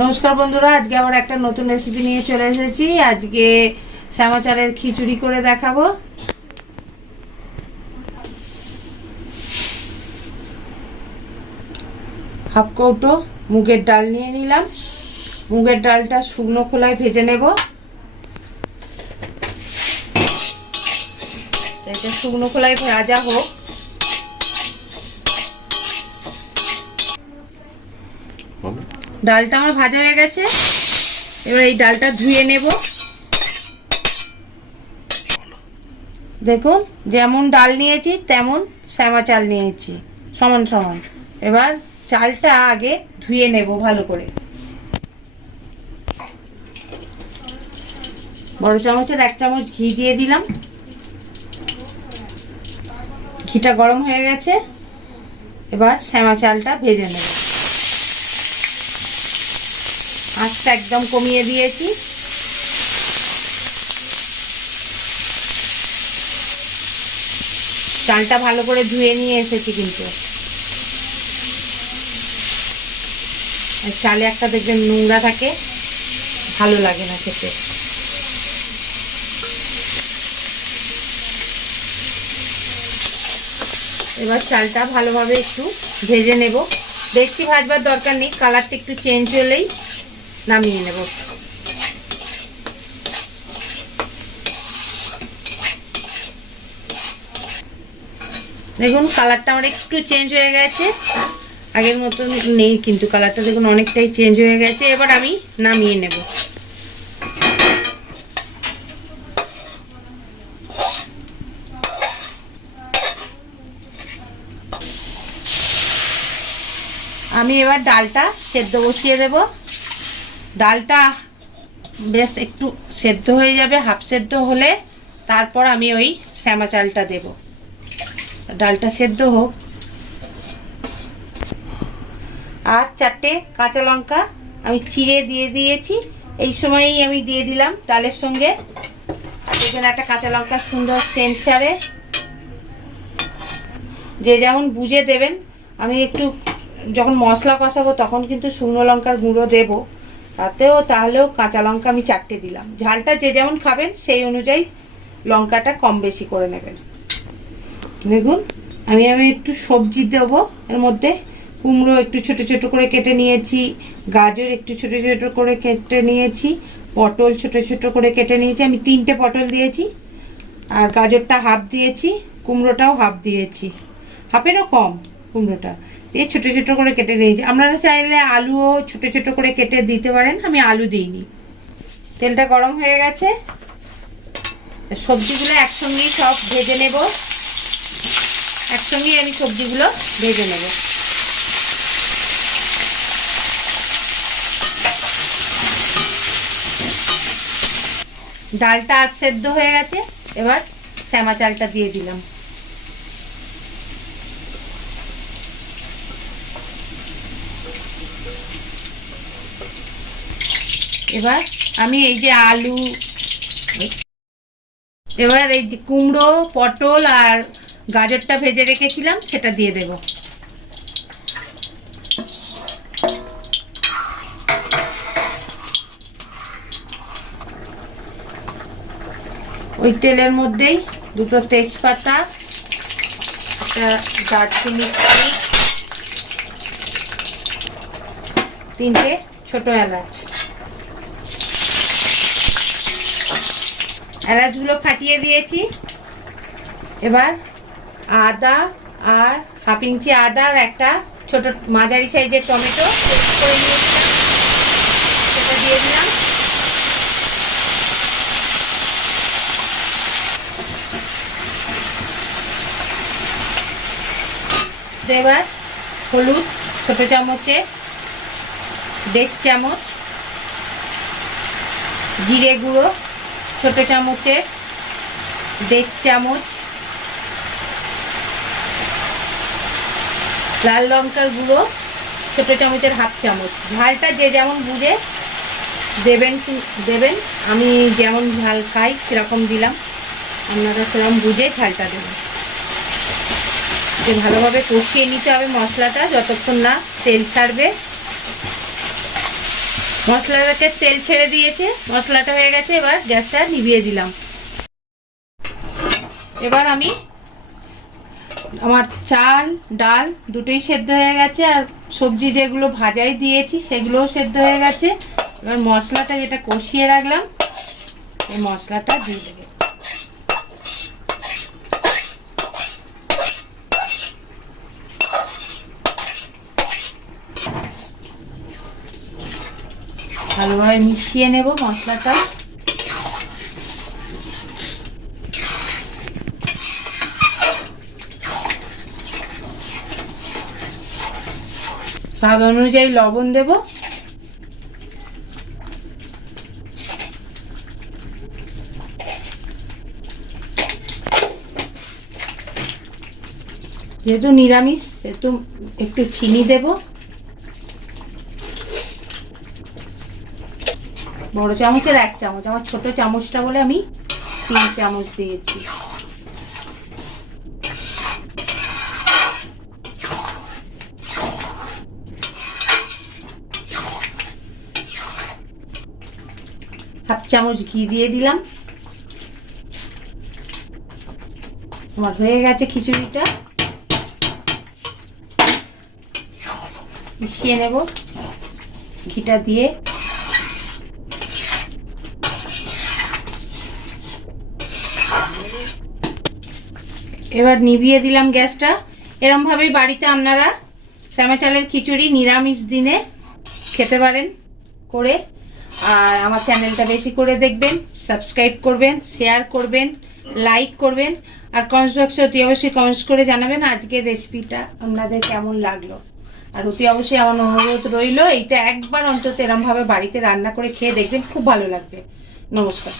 নমস্কার বন্ধুরা, আজকে আবার একটা নতুন রেসিপি নিয়ে চলে এসেছি। আজকে শ্যামা চালের খিচুড়ি করে দেখাবো। হাফ কৌটো মুগের ডাল নিয়ে নিলাম। মুগের ডালটা শুকনো খোলায় ভেজে নেব। এটা শুকনো খোলায় ভাজা হোক। ডালটা আমার ভাজা হয়ে গেছে। এবার এই ডালটা ধুয়ে নেব। দেখুন, যেমন ডাল নিয়েছি, তেমন শ্যামা চাল নিয়েছি। সমান সমান। এবার চালটা আগে ধুয়ে নেব ভালো করে। বড় চামচের এক চামচ ঘি দিয়ে দিলাম। ঘিটা গরম হয়ে গেছে। এবার শ্যামা চালটা ভেজে নেব। আঁচটা একদম কমিয়ে দিয়েছি। চালটা ভালো করে ধুয়ে নিয়ে এসেছি কিন্তু। চালে একটা দেখবেন নোংরা থাকে, ভালো লাগে না খেতে। এবার চালটা ভালোভাবে একটু ভেজে নেব। বেশি ভাজবার দরকার নেই, কালারটা একটু চেঞ্জ হলেই নামিয়ে নেব। দেখুন কালারটা আমার একটু চেঞ্জ হয়ে গেছে। আগের মতন নেই, কিন্তু কালারটা দেখুন অনেকটাই চেঞ্জ হয়ে গেছে। এবার আমি নামিয়ে নেব। আমি এবার ডালটা সেদ্ধ বসিয়ে দেব। ডালটা বেশ একটু সেদ্ধ হয়ে যাবে, হাফ সেদ্ধ হলে তারপর আমি ওই শ্যামা চালটা দেব। ডালটা সেদ্ধ হোক। আর চারটে কাঁচা লঙ্কা আমি চিড়ে দিয়ে দিয়েছি। এই সময়েই আমি দিয়ে দিলাম ডালের সঙ্গে। এখানে একটা কাঁচা লঙ্কা সুন্দর ছাড়ে যে যেমন বুঝে দেবেন, আমি একটু যখন মশলা কষাবো তখন কিন্তু শুকনো লঙ্কার গুঁড়ো দেব। তাতেও তাহলেও কাঁচা লঙ্কা আমি চারটে দিলাম। ঝালটা যে যেমন খাবেন, সেই অনুযায়ী লঙ্কাটা কম বেশি করে নেবেন। দেখুন, আমি আমি একটু সবজি দেবো। এর মধ্যে কুমড়ো একটু ছোট ছোট করে কেটে নিয়েছি, গাজর একটু ছোট ছোট করে কেটে নিয়েছি, পটল ছোট ছোট করে কেটে নিয়েছি, আমি তিনটে পটল দিয়েছি, আর গাজরটা হাফ দিয়েছি, কুমড়োটাও হাফ দিয়েছি। হাফেরও কম কুমড়োটা। দিয়ে ছোটো ছোটো করে কেটে নিয়েছি। আপনারা চাইলে আলুও ছোটো ছোটো করে কেটে দিতে পারেন, আমি আলু দিইনি। তেলটা গরম হয়ে গেছে। সবজিগুলো একসঙ্গেই সব ভেজে নেব। একসঙ্গেই আমি সবজিগুলো ভেজে নেব। ডালটা আজ সেদ্ধ হয়ে গেছে। এবার শ্যামা চালটা দিয়ে দিলাম। এবার আমি এই যে আলু, এবার এই যে কুমড়ো, পটল আর গাজরটা ভেজে রেখেছিলাম, সেটা দিয়ে দেব। ওই তেলের মধ্যেই দুটো তেজপাতা, একটা দারচিনি, তিনটে ছোট এলাচ। এলাচগুলো ফাটিয়ে দিয়েছি। এবার আদা আর হাফ ইঞ্চি আদা আর একটা ছোট মাঝারি সাইজের টমেটো করে নিয়েছিলাম। সেটা দিয়ে দিলাম। এবার হলুদ, ছোট চামচে দেড় চামচ জিরে গুঁড়ো ছোট চামচে, দেড় চামচ। লাল লঙ্কার গুঁড়ো, ছোট চামচের হাফ চামচ। ঝালটা যে যেমন বুঝে দেবেন দেবেন। আমি যেমন ঝাল খাই, সেরকম দিলাম। আপনারা সেরকম বুঝে ঝালটা দেবেন। ভালোভাবে কষিয়ে নিতে হবে মশলাটা, যতক্ষণ না তেল ছাড়বে। মশলাটাকে তেল ছেড়ে দিয়েছে, মশলাটা হয়ে গেছে, এবার গ্যাসটা নিভিয়ে দিলাম। এবার আমি আমার চাল, ডাল দুটোই সেদ্ধ হয়ে গেছে, আর সবজি যেগুলো ভাজাই দিয়েছি সেগুলোও সেদ্ধ হয়ে গেছে। এবার মশলাটা যেটা কষিয়ে রাখলাম, এই মশলাটা দিয়ে দেবে। ভালোভাবে মিশিয়ে নেব মশলাটা। স্বাদ অনুযায়ী লবণ দেব। যেহেতু নিরামিষ সেহেতু একটু চিনি দেব। বড় চামচের এক চামচ, আমার ছোট চামচটা বলে আমি তিন চামচ দিয়েছি। হাফ চামচ ঘি দিয়ে দিলাম। আমার হয়ে গেছে খিচুড়িটা। মিশিয়ে নেব। ঘিটা দিয়ে এবার নিভিয়ে দিলাম গ্যাসটা। এরমভাবেই বাড়িতে আপনারা শ্যামা চালের খিচুড়ি নিরামিষ দিনে খেতে পারেন করে। আর আমার চ্যানেলটা বেশি করে দেখবেন, সাবস্ক্রাইব করবেন, শেয়ার করবেন, লাইক করবেন। আর কমেন্টস বক্সে অতি অবশ্যই কমেন্টস করে জানাবেন আজকের রেসিপিটা আপনাদের কেমন লাগল। আর অতি অবশ্যই আমার অনুরোধ রইল, এইটা একবার অন্তত এরমভাবে বাড়িতে রান্না করে খেয়ে দেখবেন, খুব ভালো লাগবে। নমস্কার।